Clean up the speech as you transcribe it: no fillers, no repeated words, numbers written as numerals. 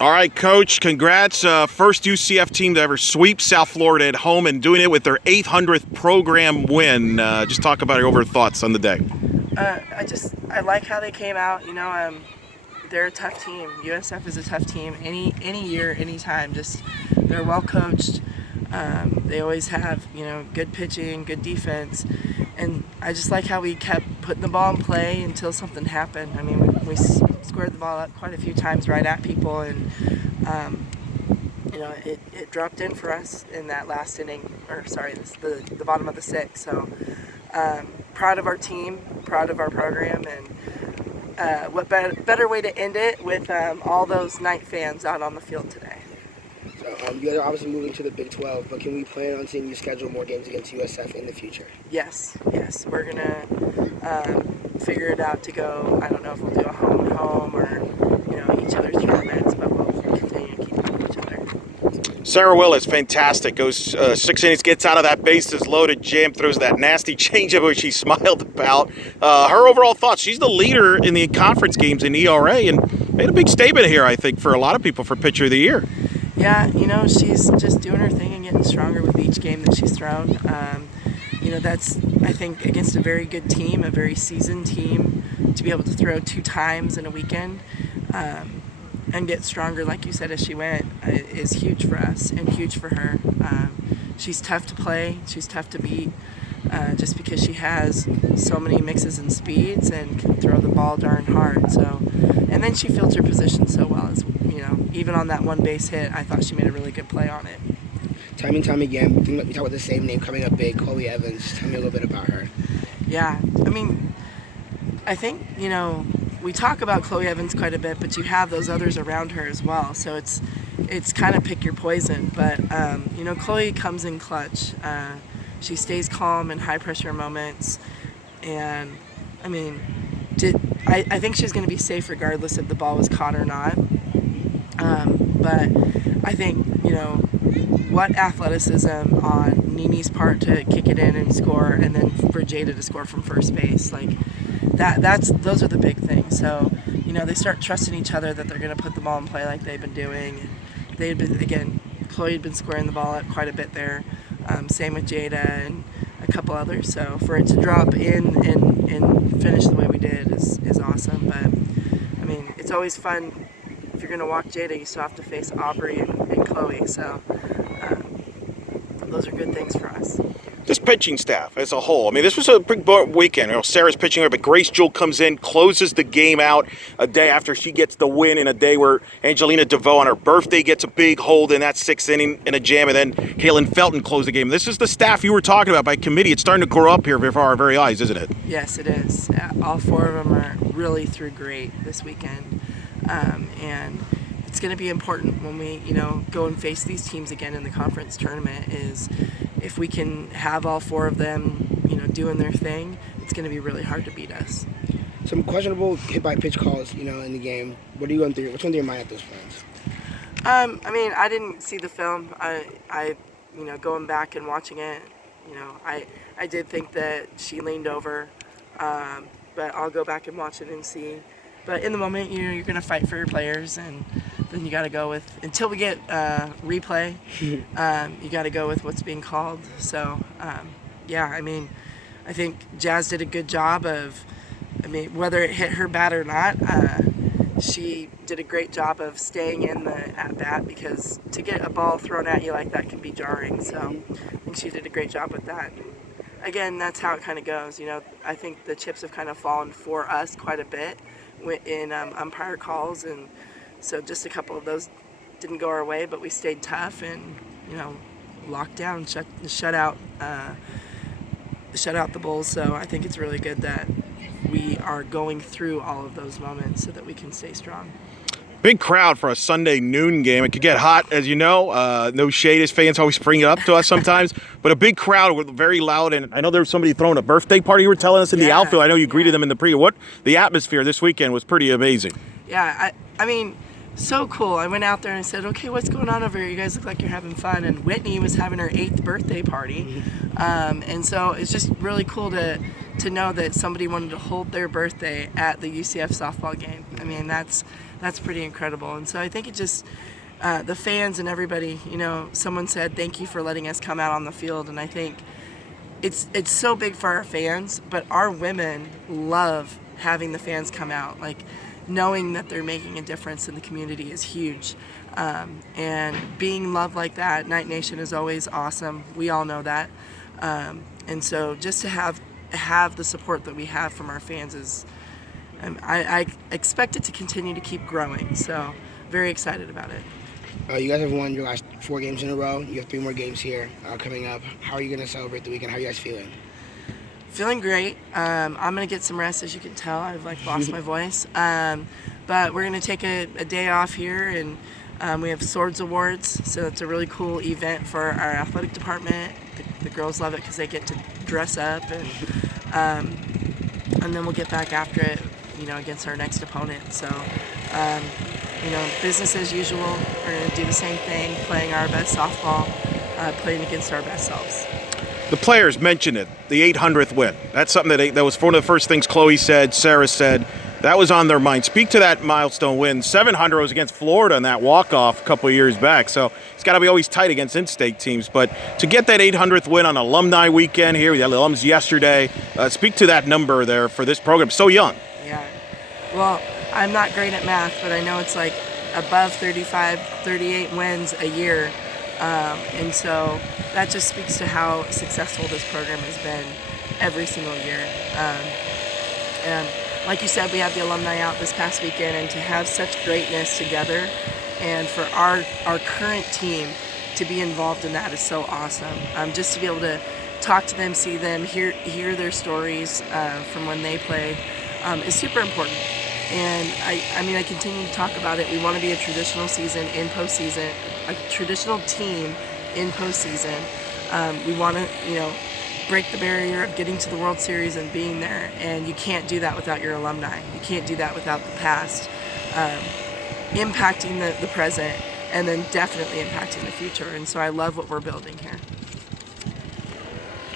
All right, Coach, congrats. First UCF team to ever sweep South Florida at home and doing it with their 800th program win. Just talk about your overall thoughts on the day. I like how they came out. They're a tough team. USF is a tough team. Any year, anytime. Just they're well coached. They always have good pitching, good defense, and I just like how we kept putting the ball in play until something happened. I mean, we squared the ball up quite a few times right at people, and it dropped in for us in that last inning, the bottom of the sixth. So proud of our team, proud of our program, and what better way to end it with all those Knight fans out on the field today. So you guys are obviously moving to the Big 12, but can we plan on seeing you schedule more games against USF in the future? Yes, we're gonna figure it out to go. I don't know if we'll do a home and home or each other's tournaments, but we'll continue to keep up with each other. Sarah Willis, fantastic. Goes 6 innings, gets out of that bases loaded jam, throws that nasty changeup which she smiled about. Her overall thoughts, she's the leader in the conference games in ERA and made a big statement here, I think, for a lot of people for Pitcher of the Year. Yeah, she's just doing her thing and getting stronger with each game that she's thrown. That's, I think, against a very good team, a very seasoned team, to be able to throw 2 times in a weekend and get stronger, like you said, as she went, is huge for us and huge for her. She's tough to play. She's tough to beat just because she has so many mixes and speeds and can throw the ball darn hard. So, and then she fields her position so well. Even on that one base hit, I thought she made a really good play on it. Time and time again, we talk about the same name coming up big, Chloe Evans. Tell me a little bit about her. Yeah, I think, we talk about Chloe Evans quite a bit, but you have those others around her as well. So it's kind of pick your poison. But, Chloe comes in clutch. She stays calm in high-pressure moments. And, I think she's going to be safe regardless if the ball was caught or not. But I think, what athleticism on Nini's part to kick it in and score, and then for Jada to score from first base, like those are the big things. So, they start trusting each other that they're going to put the ball in play like they've been doing. And Chloe had been squaring the ball up quite a bit there. Same with Jada and a couple others. So for it to drop in and finish the way we did is awesome. But, it's always fun. If you're going to walk Jada, you still have to face Aubrey and Chloe. So those are good things for us. This pitching staff as a whole, this was a big weekend. Sarah's pitching her, but Grace Jewell comes in, closes the game out a day after she gets the win in a day where Angelina DeVoe on her birthday gets a big hold in that 6th inning in a jam, and then Kaylin Felton closed the game. This is the staff you were talking about by committee. It's starting to grow up here before our very eyes, isn't it? Yes, it is. All 4 of them are really through great this weekend. And it's going to be important when we, go and face these teams again in the conference tournament, is if we can have all 4 of them, doing their thing, it's going to be really hard to beat us. Some questionable hit-by-pitch calls, in the game. What are you going through? What's going through your mind at those points? I didn't see the film. I going back and watching it, I did think that she leaned over, but I'll go back and watch it and see. But in the moment, you're going to fight for your players, and then you got to go with, until we get replay, you got to go with what's being called. So, I think Jazz did a good job of, whether it hit her bat or not, she did a great job of staying in the at-bat, because to get a ball thrown at you like that can be jarring. So I think she did a great job with that. Again, that's how it kind of goes. I think the chips have kind of fallen for us quite a bit in umpire calls, and so just a couple of those didn't go our way, but we stayed tough and locked down, shut out the Bulls. So I think it's really good that we are going through all of those moments so that we can stay strong. Big crowd for a Sunday noon game. It could get hot, as you know. No shade, as fans always bring it up to us sometimes. But a big crowd, with very loud. And I know there was somebody throwing a birthday party. You were telling us in the outfield. I know you greeted them in the pre. What the atmosphere this weekend was pretty amazing. Yeah, so cool. I went out there and I said, okay, what's going on over here? You guys look like you're having fun. And Whitney was having her 8th birthday party. And so it's just really cool to to know that somebody wanted to hold their birthday at the UCF softball game. I mean, that's pretty incredible. And so I think it just, the fans and everybody, you know, someone said, thank you for letting us come out on the field. And I think it's so big for our fans, but our women love having the fans come out. Like, knowing that they're making a difference in the community is huge. And being loved like that, Night Nation is always awesome. We all know that. And so just to have the support that we have from our fans is, I expect it to continue to keep growing. So very excited about it. You guys have won your last 4 games in a row. You have 3 more games here coming up. How are you going to celebrate the weekend? How are you guys feeling? Feeling great. I'm gonna get some rest, as you can tell. I've lost my voice. But we're gonna take a day off here, and we have Swords Awards, so it's a really cool event for our athletic department. The girls love it because they get to dress up, and then we'll get back after it, you know, against our next opponent. So, you know, business as usual. We're gonna do the same thing, playing our best softball, playing against our best selves. The players mentioned it, the 800th win. That's something that was one of the first things Chloe said, Sarah said. That was on their mind. Speak to that milestone win. 700 was against Florida in that walk-off a couple of years back, so it's got to be always tight against in-state teams. But to get that 800th win on alumni weekend here, we had alums yesterday. Speak to that number there for this program. So young. Yeah. Well, I'm not great at math, but I know it's like above 35, 38 wins a year. And so that just speaks to how successful this program has been every single year. And like you said, we had the alumni out this past weekend, and to have such greatness together, and for our current team to be involved in that is so awesome. Just to be able to talk to them, see them, hear their stories from when they played is super important. And I mean, I continue to talk about it. We want to be a traditional season in postseason, a traditional team in postseason. We want to, you know, break the barrier of getting to the World Series and being there. And you can't do that without your alumni. You can't do that without the past impacting the present, and then definitely impacting the future. And so I love what we're building here.